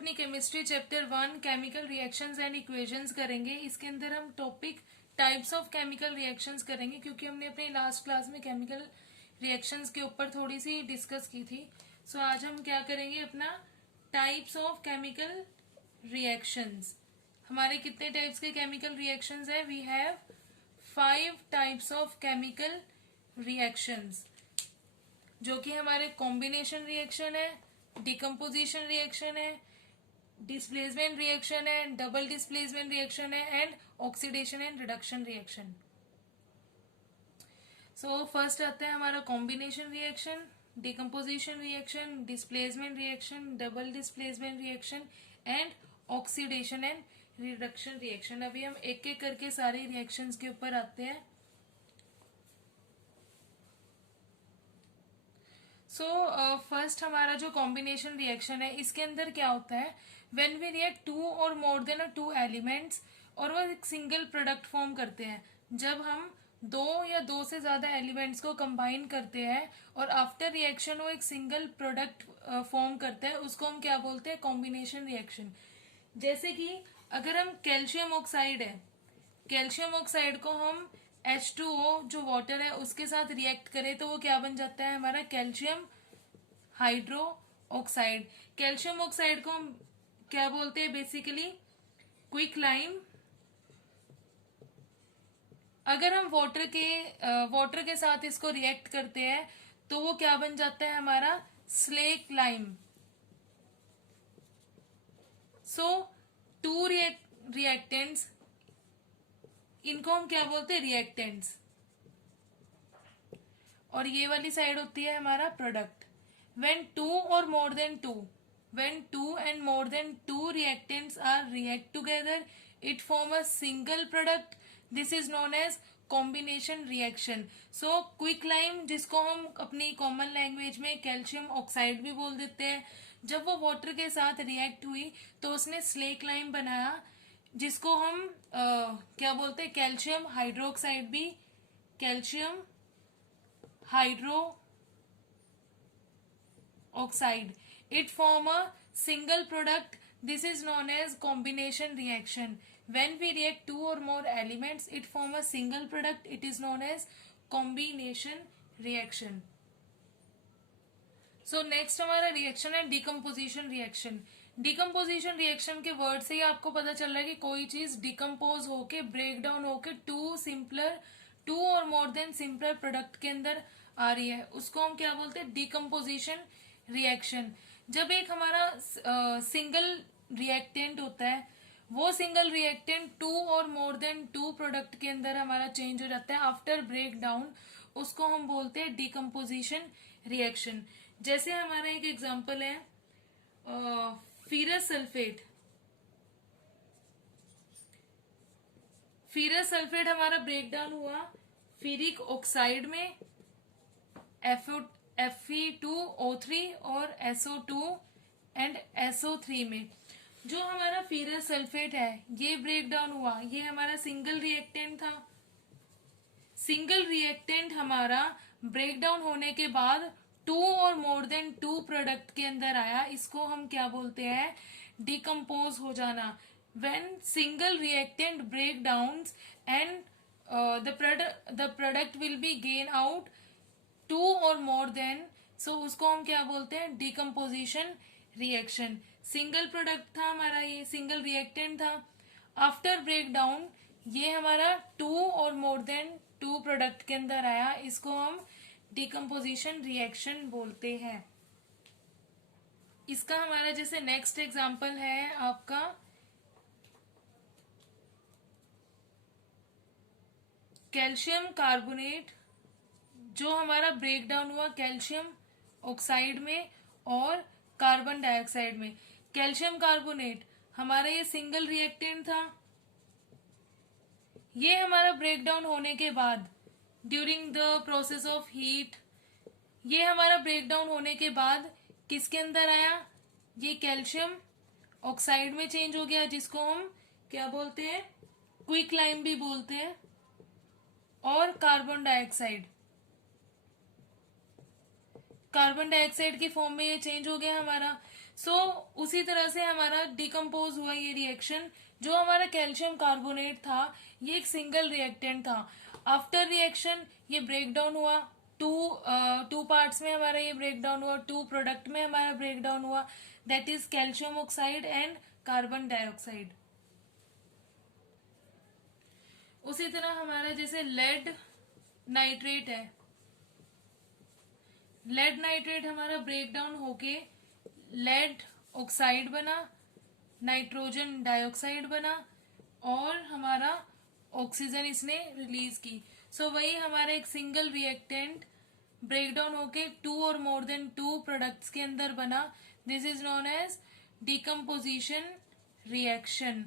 अपनी chemistry chapter 1 chemical reactions and equations करेंगे। इसके अंदर हम topic types of chemical reactions करेंगे, क्योंकि हमने अपनी लास्ट क्लास में केमिकल रिएक्शंस के ऊपर थोड़ी सी डिस्कस की थी। सो आज हम क्या करेंगे, अपना टाइप्स ऑफ केमिकल रिएक्शंस। हमारे कितने टाइप्स के केमिकल रिएक्शंस है? We have 5 types of chemical reactions, जो कि हमारे कॉम्बिनेशन रिएक्शन है, डिकम्पोजिशन रिएक्शन है, डिस्प्लेसमेंट रिएक्शन है, डबल डिस्प्लेसमेंट रिएक्शन है, and oxidation and reduction reaction. So first आता है हमारा combination reaction, decomposition reaction, displacement reaction, double displacement reaction and oxidation and reduction reaction. अभी हम एक एक करके सारे रिएक्शंस के ऊपर आते हैं। सो फर्स्ट हमारा जो कॉम्बिनेशन रिएक्शन है, इसके अंदर क्या होता है, व्हेन वी रिएक्ट टू और मोर देन 2 एलिमेंट्स और वो एक सिंगल प्रोडक्ट फॉर्म करते हैं। जब हम दो या दो से ज्यादा एलिमेंट्स को कंबाइन करते हैं और आफ्टर रिएक्शन वो एक सिंगल प्रोडक्ट फॉर्म करते हैं, उसको हम क्या बोलते हैं? Combination reaction. जैसे कि अगर हम कैल्शियम ऑक्साइड है, कैल्शियम ऑक्साइड को हम H2O जो वाटर है उसके साथ रिएक्ट करें तो वो क्या बन जाता है? हमारा calcium hydro oxide. Calcium oxide को हम क्या बोलते हैं? Basically quick lime. अगर हम वाटर के साथ इसको रिएक्ट करते हैं तो वो क्या बन जाता है? हमारा slack lime. So to reactants, इनको हम क्या बोलते हैं? रिएक्टेंट्स। और ये वाली साइड होती है हमारा प्रोडक्ट। व्हेन टू और more than two, when two and more than 2 reactants are react together, it form a single product. This is known as combination reaction. So quick lime, जिसको हम अपनी कॉमन लैंग्वेज में calcium oxide भी बोल देते हैं, जब वो वाटर के साथ रिएक्ट हुई तो उसने स्लेक लाइम बनाया, जिसको हम क्या बोलते हैं? कैल्शियम हाइड्रोक्साइड भी, calcium hydro oxide. It form a single product. This is known as combination reaction. When we react 2 or more elements, it form a single product. It is known as combination reaction. So next हमारा reaction है decomposition reaction. Decomposition reaction के word से ही आपको पता चल रहा है कि कोई चीज डिकम्पोज होके, ब्रेक डाउन होके टू और मोर देन सिंपलर प्रोडक्ट के अंदर आ रही है, उसको हम क्या बोलते हैं? Decomposition reaction. जब एक हमारा सिंगल रिएक्टेंट होता है, वो सिंगल रिएक्टेंट 2 और मोर देन 2 प्रोडक्ट के अंदर हमारा चेंज हो जाता है आफ्टर ब्रेक डाउन, उसको हम बोलते हैं डिकम्पोजिशन रिएक्शन। जैसे हमारा एक एग्जांपल है फेरस सल्फेट। फेरस सल्फेट हमारा ब्रेक डाउन हुआ फेरिक ऑक्साइड में, Fe2O3 और SO2 एंड SO3 में। जो हमारा फेरस सल्फेट है ये ब्रेक डाउन हुआ, ये हमारा सिंगल रिएक्टेंट था। सिंगल रिएक्टेंट हमारा ब्रेक डाउन होने के बाद 2 और मोर देन 2 प्रोडक्ट के अंदर आया, इसको हम क्या बोलते हैं? डिकम्पोज हो जाना। When single reactant break down and the product will be gain out 2 और मोर देन, सो उसको हम क्या बोलते हैं? Decomposition reaction. सिंगल प्रोडक्ट था हमारा, ये सिंगल रिएक्टेंट था। आफ्टर ब्रेक डाउन ये हमारा 2 और मोर देन 2 प्रोडक्ट के अंदर आया, इसको हम डिकम्पोजिशन रिएक्शन बोलते हैं। इसका हमारा जैसे नेक्स्ट एग्जांपल है आपका कैल्शियम कार्बोनेट, जो हमारा ब्रेक डाउन हुआ कैल्शियम ऑक्साइड में और कार्बन डाइऑक्साइड में। कैल्शियम कार्बोनेट हमारा ये सिंगल रिएक्टेंट था। ये हमारा ब्रेक डाउन होने के बाद during the process of heat, ये हमारा ब्रेक डाउन होने के बाद किसके अंदर आया? ये कैल्शियम ऑक्साइड में चेंज हो गया, जिसको हम क्या बोलते हैं? क्विक लाइम भी बोलते हैं, और कार्बन डाइऑक्साइड, कार्बन डाइऑक्साइड की फॉर्म में ये चेंज हो गया हमारा। सो उसी तरह से हमारा डिकम्पोज हुआ ये रिएक्शन। जो हमारा कैल्शियम कार्बोनेट था ये एक सिंगल रिएक्टेंट था। आफ्टर रिएक्शन ये ब्रेक डाउन हुआ, टू पार्ट्स में हमारा ये ब्रेक डाउन हुआ, टू प्रोडक्ट में हमारा ब्रेक डाउन हुआ, that is calcium oxide and carbon dioxide. उसी तरह हमारा जैसे लेड नाइट्रेट है, लेड नाइट्रेट हमारा ब्रेक डाउन होके लेड ऑक्साइड बना, नाइट्रोजन डाइऑक्साइड बना और हमारा ऑक्सीजन इसने रिलीज की। सो वही हमारा एक सिंगल रिएक्टेंट ब्रेक डाउन होके टू और मोर देन टू प्रोडक्ट्स के अंदर बना। This is known as decomposition reaction.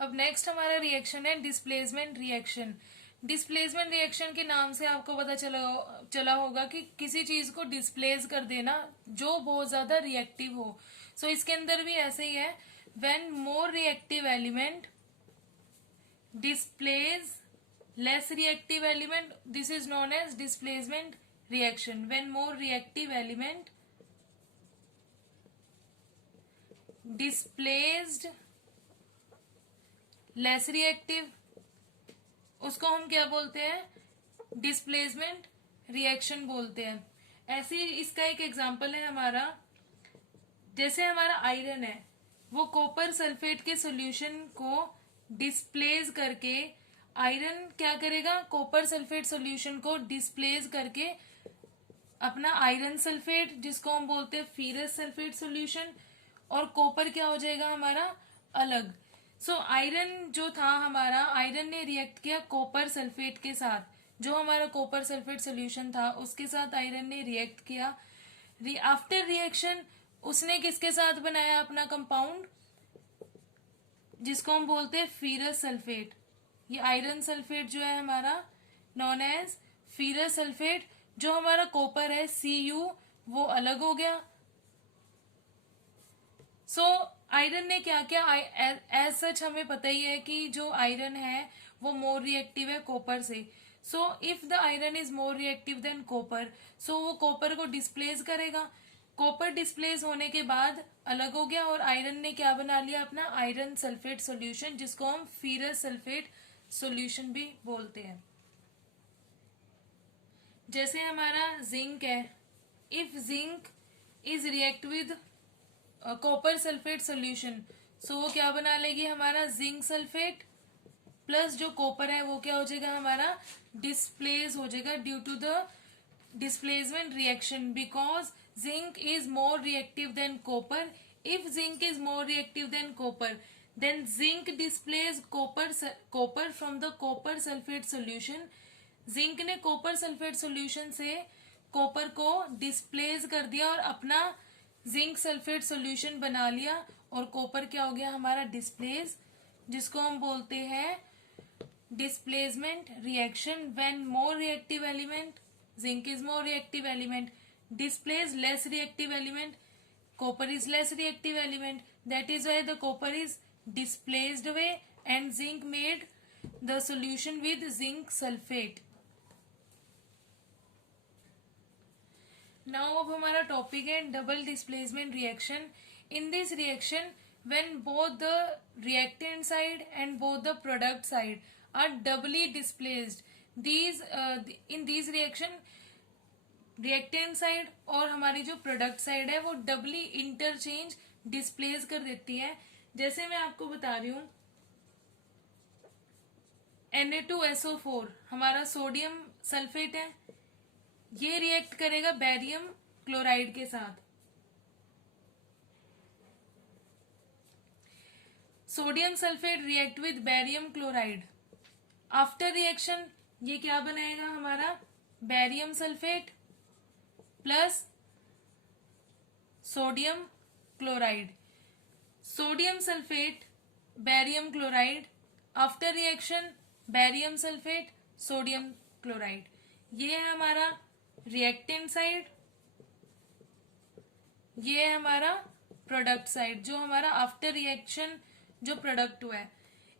अब नेक्स्ट हमारा रिएक्शन है डिस्प्लेसमेंट रिएक्शन। डिस्प्लेसमेंट रिएक्शन के नाम से आपको पता चला होगा कि किसी चीज को डिस्प्लेस कर देना जो बहुत ज्यादा रिएक्टिव हो। सो इसके अंदर भी ऐसे ही है, when more reactive element displace less reactive element, this is known as displacement reaction. When more reactive element displaced less reactive, उसको हम क्या बोलते हैं, डिस्प्लेसमेंट रिएक्शन बोलते हैं। ऐसे ही इसका एक एग्जांपल है हमारा, जैसे हमारा आयरन है वो कॉपर सल्फेट के सॉल्यूशन को डिस्प्लेस करके, आयरन क्या करेगा, कॉपर सल्फेट सॉल्यूशन को डिस्प्लेस करके अपना आयरन सल्फेट जिसको हम बोलते हैं फीरस सल्फेट सॉल्यूशन, और कॉपर क्या हो जाएगा हमारा अलग। सो आयरन जो था हमारा, आयरन ने रिएक्ट किया कॉपर सल्फेट के साथ, जो हमारा कॉपर सल्फेट सोल्यूशन था उसके साथ आयरन ने रिएक्ट किया। आफ्टर रिएक्शन उसने किसके साथ बनाया अपना कंपाउंड, जिसको हम बोलते हैं फीरस सल्फेट। ये आयरन सल्फेट जो है हमारा नॉन एज फीरस सल्फेट। जो हमारा कॉपर है Cu वो अलग हो गया। सो आयरन ने क्या किया, एज सच हमें पता ही है कि जो आयरन है वो मोर रिएक्टिव है कॉपर से। So if the iron is more reactive than copper, so वो कॉपर को डिस्प्लेस करेगा। कॉपर डिस्प्लेस होने के बाद अलग हो गया और आयरन ने क्या बना लिया अपना आयरन सल्फेट सॉल्यूशन, जिसको हम फीरस सल्फेट सॉल्यूशन भी बोलते हैं। जैसे हमारा जिंक है, if zinc is react with copper sulphate solution, so वो क्या बना लेगी हमारा जिंक सल्फेट प्लस जो कॉपर है वो क्या हो जाएगा हमारा डिस्प्लेस हो जाएगा due to the displacement reaction, because zinc is more reactive than copper. If zinc is more reactive than copper, then zinc displace copper from the copper sulphate solution. Zinc ने copper sulphate solution से copper को displace कर दिया और अपना zinc sulphate solution बना लिया, और कॉपर क्या हो गया हमारा डिस्प्लेस, जिसको हम बोलते हैं displacement reaction. When more reactive element, zinc is more reactive element, displace less reactive element, copper is less reactive element, that is why the copper is displaced away and zinc made the solution with zinc sulfate. Now अब हमारा topic है double displacement reaction. In this reaction when both the reactant side and both the product side are doubly displaced, these in these reaction reactant side और हमारी जो product side है वो डबली interchange displace कर देती है। जैसे मैं आपको बता रही हूं, Na2SO4 हमारा सोडियम सल्फेट है, ये रिएक्ट करेगा बैरियम क्लोराइड के साथ। Sodium sulphate react with barium chloride. After reaction ये क्या बनाएगा हमारा barium sulphate plus sodium chloride. Sodium sulphate barium chloride, after reaction barium sulphate sodium chloride. ये है हमारा रिएक्टेंट साइड, ये है हमारा प्रोडक्ट साइड, जो हमारा आफ्टर रिएक्शन जो प्रोडक्ट हुआ है।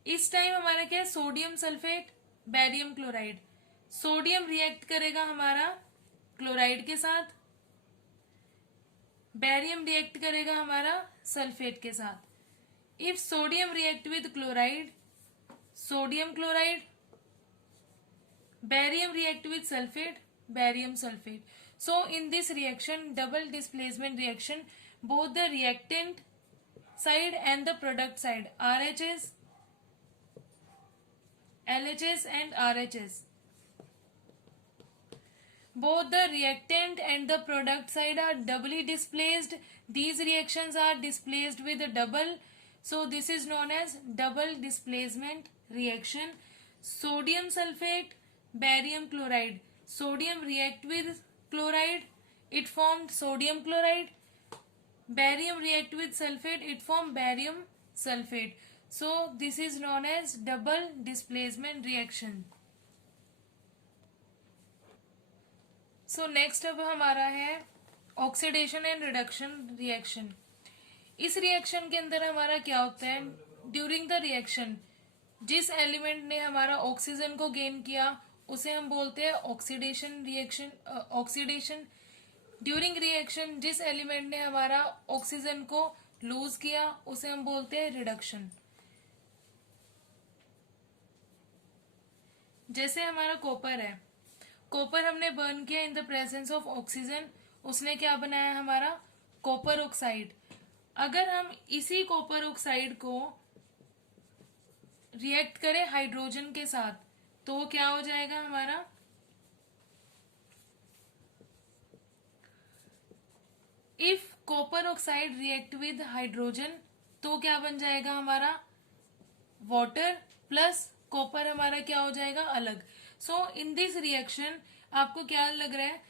इस टाइम हमारा क्या है sodium sulphate barium chloride. Sodium react करेगा हमारा क्लोराइड के साथ, बैरियम रिएक्ट करेगा हमारा सल्फेट के साथ। If sodium react with chloride, sodium chloride, barium react with sulfate, barium sulfate. So in this reaction, double displacement reaction, both the reactant side and the product side, RHS, LHS and RHS, both the reactant and the product side are doubly displaced. These reactions are displaced with a double, so this is known as double displacement reaction. Sodium sulfate, barium chloride, sodium react with chloride, it formed sodium chloride. Barium react with sulfate, it formed barium sulfate. So this is known as double displacement reaction. So next अब हमारा है oxidation and reduction reaction. इस reaction के अंदर हमारा क्या होता है, ड्यूरिंग द रिएक्शन जिस एलिमेंट ने हमारा ऑक्सीजन को गेन किया उसे हम बोलते हैं oxidation reaction. Oxidation during reaction जिस एलिमेंट ने हमारा ऑक्सीजन को लूज किया उसे हम बोलते हैं रिडक्शन। जैसे हमारा कॉपर है, कॉपर हमने बर्न किया in the presence of oxygen, उसने क्या बनाया हमारा कॉपर ऑक्साइड। अगर हम इसी कॉपर ऑक्साइड को रिएक्ट करें हाइड्रोजन के साथ तो वो क्या हो जाएगा हमारा, if copper oxide react with hydrogen तो क्या बन जाएगा हमारा वाटर प्लस कॉपर हमारा क्या हो जाएगा अलग। सो इन दिस रिएक्शन आपको क्या लग रहा है,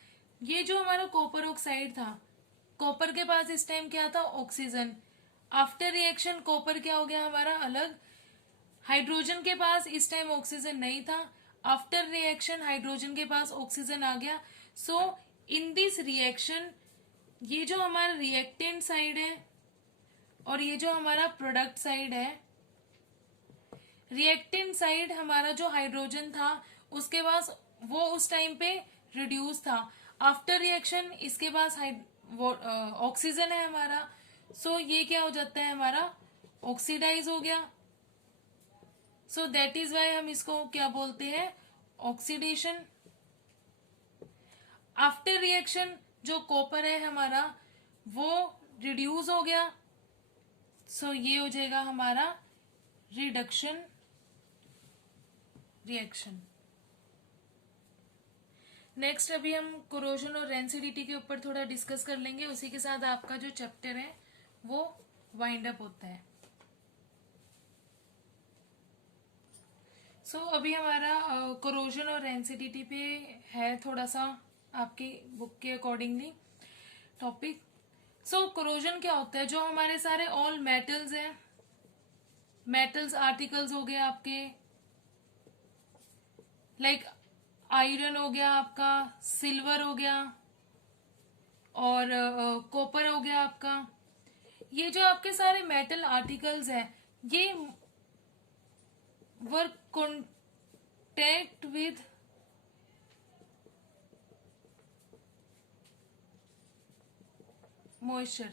ये जो हमारा कॉपर ऑक्साइड था, कॉपर के पास इस टाइम क्या था ऑक्सीजन, आफ्टर रिएक्शन कॉपर क्या हो गया हमारा अलग, हाइड्रोजन के पास इस टाइम ऑक्सीजन नहीं था, आफ्टर रिएक्शन हाइड्रोजन के पास ऑक्सीजन आ गया। सो इन दिस रिएक्शन ये जो हमारा रिएक्टेंट साइड है और ये जो हमारा प्रोडक्ट साइड है, रिएक्टेंट साइड हमारा जो हाइड्रोजन था उसके पास वो उस टाइम पे रिड्यूस था, आफ्टर रिएक्शन इसके पास ऑक्सीजन है हमारा, सो ये क्या हो जाता है हमारा ऑक्सीडाइज हो गया। सो दैट इज वाई हम इसको क्या बोलते हैं ऑक्सीडेशन। आफ्टर रिएक्शन जो कॉपर है हमारा वो रिड्यूस हो गया, सो ये हो जाएगा हमारा रिडक्शन रिएक्शन। नेक्स्ट अभी हम कोरोजन और रेंसिडिटी के ऊपर थोड़ा डिस्कस कर लेंगे, उसी के साथ आपका जो चैप्टर है वो वाइंड अप होता है। सो अभी हमारा कोरोजन और रेंसिडिटी पे है थोड़ा सा आपकी बुक के अकॉर्डिंगली टॉपिक। सो कोरोजन क्या होता है, जो हमारे सारे ऑल मेटल्स हैं, मेटल्स आर्टिकल्स हो गए आपके, लाइक आयरन हो गया आपका, सिल्वर हो गया और कॉपर हो गया आपका, ये जो आपके सारे मेटल आर्टिकल्स हैं ये वर कॉन्टेक्ट विद मॉइस्चर।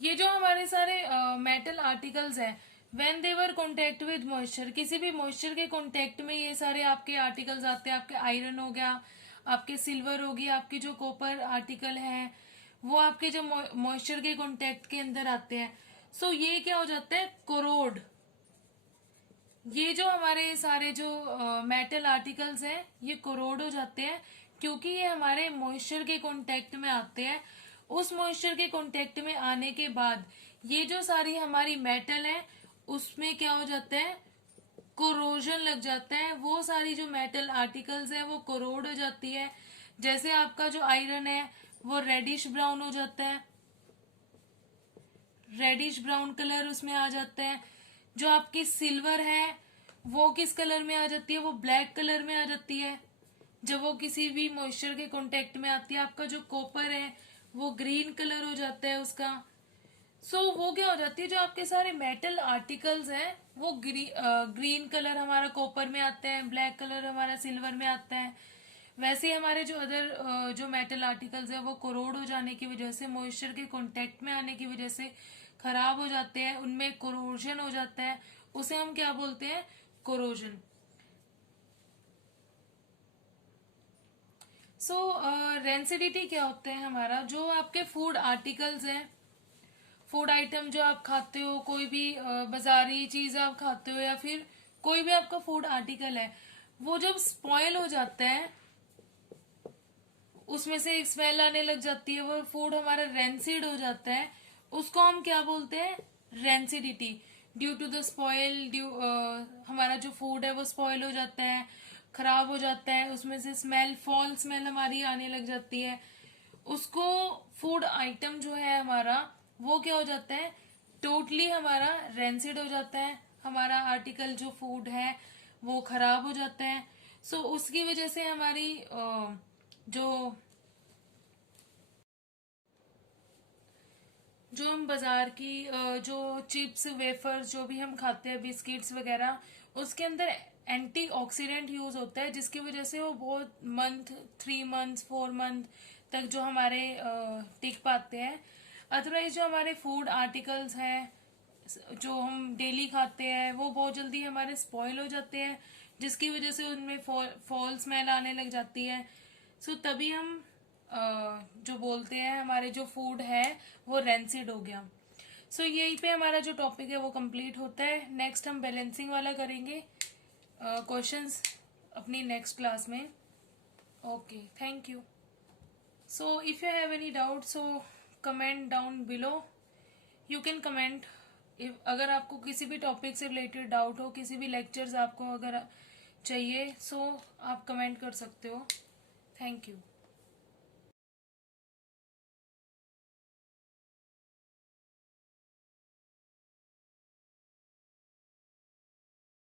ये जो हमारे सारे मेटल आर्टिकल्स हैं when they were contact with moisture, किसी भी मॉइस्चर के कॉन्टेक्ट में ये सारे आपके आर्टिकल्स आते हैं। आपके आयरन हो गया, आपके सिल्वर होगी, आपके जो कॉपर आर्टिकल हैं वो आपके जो मॉइस्चर के कॉन्टेक्ट के अंदर आते हैं। सो ये क्या हो जाता है कोरोड। ये जो हमारे सारे जो मेटल आर्टिकल्स हैं ये कोरोड हो जाते हैं क्योंकि ये हमारे मॉइस्चर के कांटेक्ट में आते हैं। उस मॉइस्चर के कांटेक्ट में आने के बाद ये जो सारी हमारी मेटल है उसमें क्या हो जाता है कोरोजन लग जाता है, वो सारी जो मेटल आर्टिकल्स है वो कोरोड हो जाती है। जैसे आपका जो आयरन है वो रेडिश ब्राउन हो जाता है, रेडिश ब्राउन कलर उसमें आ जाता है। जो आपकी सिल्वर है वो किस कलर में आ जाती है, वो ब्लैक कलर में आ जाती है जब वो किसी भी मॉइस्चर के कांटेक्ट में आती है। आपका जो कॉपर है वो ग्रीन कलर हो जाता है उसका। सो वो क्या हो जाती है, जो आपके सारे मेटल आर्टिकल्स हैं वो ग्रीन कलर हमारा कॉपर में आता है, ब्लैक कलर हमारा सिल्वर में आता है। वैसे ही हमारे जो अदर जो मेटल आर्टिकल्स है वो कोरोड हो जाने की वजह से, मॉइस्चर के कांटेक्ट में आने की वजह से खराब हो जाते हैं, उनमें कोरोजन हो जाता है, उसे हम क्या बोलते हैं, कोरोजन। सो रेंसिडिटी क्या होता है हमारा, जो आपके फूड आर्टिकल्स हैं, फूड आइटम जो आप खाते हो, कोई भी बाजारी चीज आप खाते हो या फिर कोई भी आपका फूड आर्टिकल है, वो जब स्पॉइल हो जाता है, उसमें से एक स्मेल आने लग जाती है, वो फूड हमारा रेंसिड हो जाता है, उसको हम क्या बोलते हैं, rancidity. Due to the spoil, हमारा जो फूड है वो स्पॉइल हो जाता है, खराब हो जाता है, उसमें से स्मेल, फॉल स्मेल हमारी आने लग जाती है, उसको फूड आइटम जो है हमारा वो क्या हो जाता है, टोटली हमारा रेंसिड हो जाता है, हमारा आर्टिकल जो फूड है वो खराब हो जाता है। सो उसकी वजह से हमारी जो जो हम बाजार की जो चिप्स वेफर्स जो भी हम खाते हैं, बिस्किट्स वगैरह, उसके अंदर एंटीऑक्सीडेंट यूज होता है, जिसकी वजह से वो बहुत मंथ, 3 मंथ 4 मंथ तक जो हमारे टिक पाते हैं। अदरवाइज जो हमारे फूड आर्टिकल्स हैं जो हम डेली खाते हैं वो बहुत जल्दी हमारे स्पॉइल हो जाते हैं, जिसकी वजह से उनमें फॉल स्मेल आने लग जाती है। सो तभी हम जो बोलते हैं हमारे जो फूड है वो रेंसिड हो गया। सो यहीं पे हमारा जो टॉपिक है वो कंप्लीट होता है। नेक्स्ट हम बैलेंसिंग वाला करेंगे क्वेश्चंस अपनी नेक्स्ट क्लास में। Okay, thank you. So if you have any doubt, so comment down below, you can comment. अगर आपको किसी भी टॉपिक से रिलेटेड डाउट हो, किसी भी लेक्चर्स आपको अगर चाहिए, सो आप कमेंट कर सकते हो। Thank you.